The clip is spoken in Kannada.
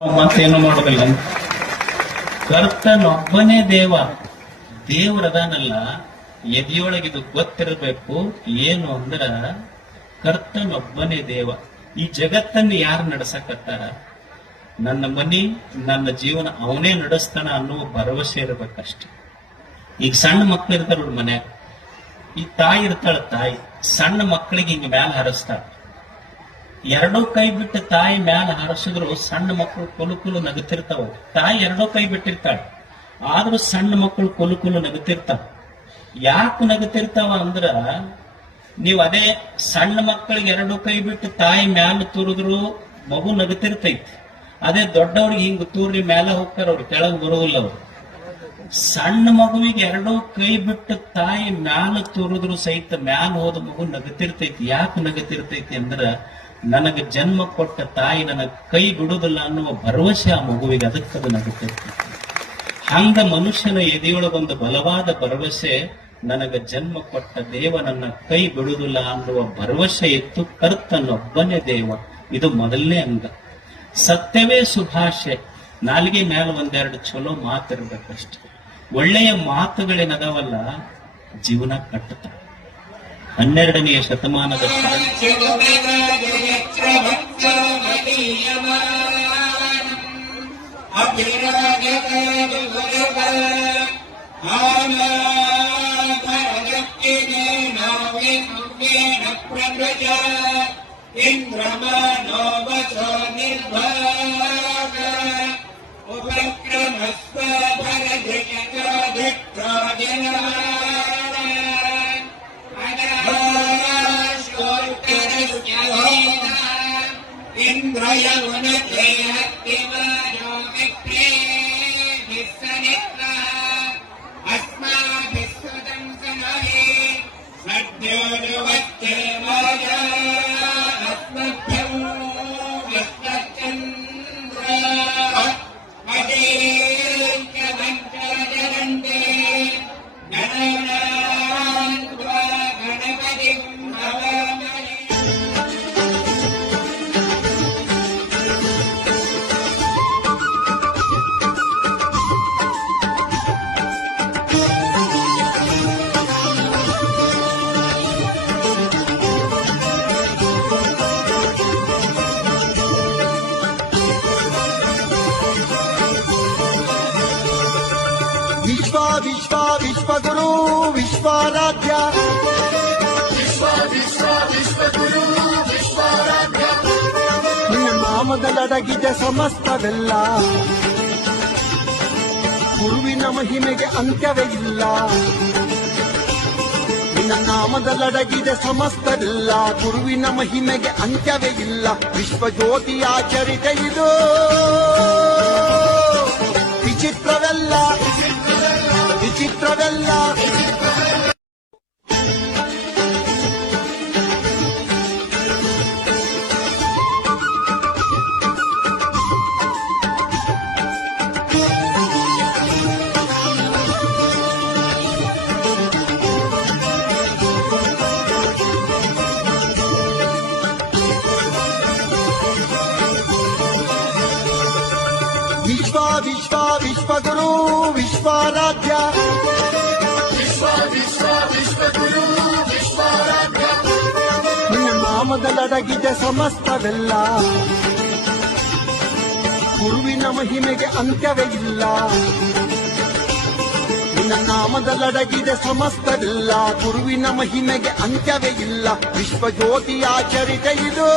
ಮತ್ತೇನು ಮಾಡೋದಿಲ್ಲ. ಕರ್ತನೊಬ್ಬನೇ ದೇವರದಾನಲ್ಲ, ಎದೆಯೊಳಗಿದು ಗೊತ್ತಿರಬೇಕು. ಏನು ಅಂದ್ರ ಕರ್ತನೊಬ್ಬನೇ ದೇವ. ಈ ಜಗತ್ತನ್ನು ಯಾರು ನಡೆಸಕತ್ತಾರ? ನನ್ನ ಮನಿ, ನನ್ನ ಜೀವನ ಅವನೇ ನಡೆಸ್ತಾನ ಅನ್ನುವ ಭರವಸೆ ಇರ್ಬೇಕಷ್ಟೆ. ಈಗ ಸಣ್ಣ ಮಕ್ಳು ಇರ್ತಾರ ಅವ್ರ ಮನ್ಯಾಗ, ಈ ತಾಯಿ ಇರ್ತಾಳ, ತಾಯಿ ಸಣ್ಣ ಮಕ್ಕಳಿಗೆ ಹಿಂಗ ಮ್ಯಾಲ ಹರಿಸ್ತಾಳ. ಎರಡೂ ಕೈ ಬಿಟ್ಟು ತಾಯಿ ಮ್ಯಾಲ ಹಾರಿಸಿದ್ರು ಸಣ್ಣ ಮಕ್ಕಳು ಕುಲು ನಗುತ್ತಿರ್ತಾವ. ತಾಯಿ ಎರಡೂ ಕೈ ಬಿಟ್ಟಿರ್ತಾಳೆ, ಆದ್ರೂ ಸಣ್ಣ ಮಕ್ಕಳು ಕುಲು ನಗುತ್ತಿರ್ತಾವ. ಯಾಕೆ ನಗುತ್ತಿರ್ತಾವ ಅಂದ್ರ, ನೀವು ಅದೇ ಸಣ್ಣ ಮಕ್ಕಳಿಗೆ ಎರಡೂ ಕೈ ಬಿಟ್ಟು ತಾಯಿ ಮ್ಯಾಲ ತೂರಿದ್ರು ಮಗು ನಗುತ್ತಿರ್ತೈತಿ. ಅದೇ ದೊಡ್ಡವ್ರಿಗೆ ಹಿಂಗ ತೂರಿ ಮ್ಯಾಲ ಹೋಗ್ತಾರ, ಅವ್ರು ಕೆಳಗೆ ಬರುವುದಿಲ್ಲ. ಅವ್ರು ಸಣ್ಣ ಮಗುವಿಗೆ ಎರಡೂ ಕೈ ಬಿಟ್ಟು ತಾಯಿ ಮ್ಯಾಲ ತೂರಿದ್ರು ಸಹಿತ ಮ್ಯಾಲ ಹೋದ ಮಗು ನಗುತ್ತಿರ್ತೈತಿ. ಯಾಕೆ ನಗುತ್ತಿರ್ತೈತಿ ಅಂದ್ರ, ನನಗೆ ಜನ್ಮ ಕೊಟ್ಟ ತಾಯಿ ನನಗೆ ಕೈ ಬಿಡುದಿಲ್ಲ ಅನ್ನುವ ಭರವಸೆ ಆ ಮಗುವಿಗೆ, ಅದಕ್ಕದು ನಗುತ್ತಿರ್ತೈತಿ. ಹಂಗ ಮನುಷ್ಯನ ಎದೆಯೊಳಗೊಂದು ಬಲವಾದ ಭರವಸೆ, ನನಗೆ ಜನ್ಮ ಕೊಟ್ಟ ದೇವ ನನ್ನ ಕೈ ಬಿಡುದಿಲ್ಲ ಅನ್ನುವ ಭರವಸೆ ಇತ್ತು. ಕರ್ತನೊಬ್ಬನೇ ದೇವ, ಇದು ಮೊದಲನೇ ಅಂಗ. ಸತ್ಯವೇ ಸುಭಾಷೆ, ನಾಲಿಗೆ ಮ್ಯಾಲ ಒಂದೆರಡು ಚಲೋ ಮಾತಿರ್ಬೇಕಷ್ಟೆ. ಒಳ್ಳೆಯ ಮಾತುಗಳೇನದಾವಲ್ಲ ಜೀವನ ಕಟ್ಟುತ್ತ. 12ನೇ ಶತಮಾನದ ವಿಶ್ವಗುರು ವಿಶ್ವಾರಾಧ್ಯ, ವಿಶ್ವಗುರು ವಿಶ್ವಾರಾಧ್ಯ, ನಿನ್ನ ನಾಮದಲ್ಲಡಗಿದೆ ಸಮಸ್ತವೆಲ್ಲ. ಗುರುವಿನ ಮಹಿಮೆಗೆ ಅಂತ್ಯವೇ ಇಲ್ಲ. ನಿನ್ನ ನಾಮದಲ್ಲಡಗಿದೆ ಸಮಸ್ತವೆಲ್ಲ, ಗುರುವಿನ ಮಹಿಮೆಗೆ ಅಂತ್ಯವೇ ಇಲ್ಲ. ವಿಶ್ವಜ್ಯೋತಿ ಆಚರಿತ ಇದು ವಿಚಿತ್ರವೆಲ್ಲ, ವಿಚಿತ್ರವೆಲ್ಲ. ವಿಶ್ವಗುರು ವಿಶ್ವಾರಾಧ್ಯ, ವಿಶ್ವಗುರು ವಿಶ್ವಾರಾಧ್ಯ, ನಿನ್ನ ನಾಮದಲ್ಲಡಗಿದೆ ಸಮಸ್ತವೆಲ್ಲ. ಗುರುವಿನ ಮಹಿಮೆಗೆ ಅಂತ್ಯವೇ ಇಲ್ಲ. ನಿನ್ನ ನಾಮದಲ್ಲಡಗಿದೆ ಸಮಸ್ತವೆಲ್ಲ, ಗುರುವಿನ ಮಹಿಮೆಗೆ ಅಂತ್ಯವೇ ಇಲ್ಲ. ವಿಶ್ವಜ್ಯೋತಿ ಆಚರಿತ ಇದು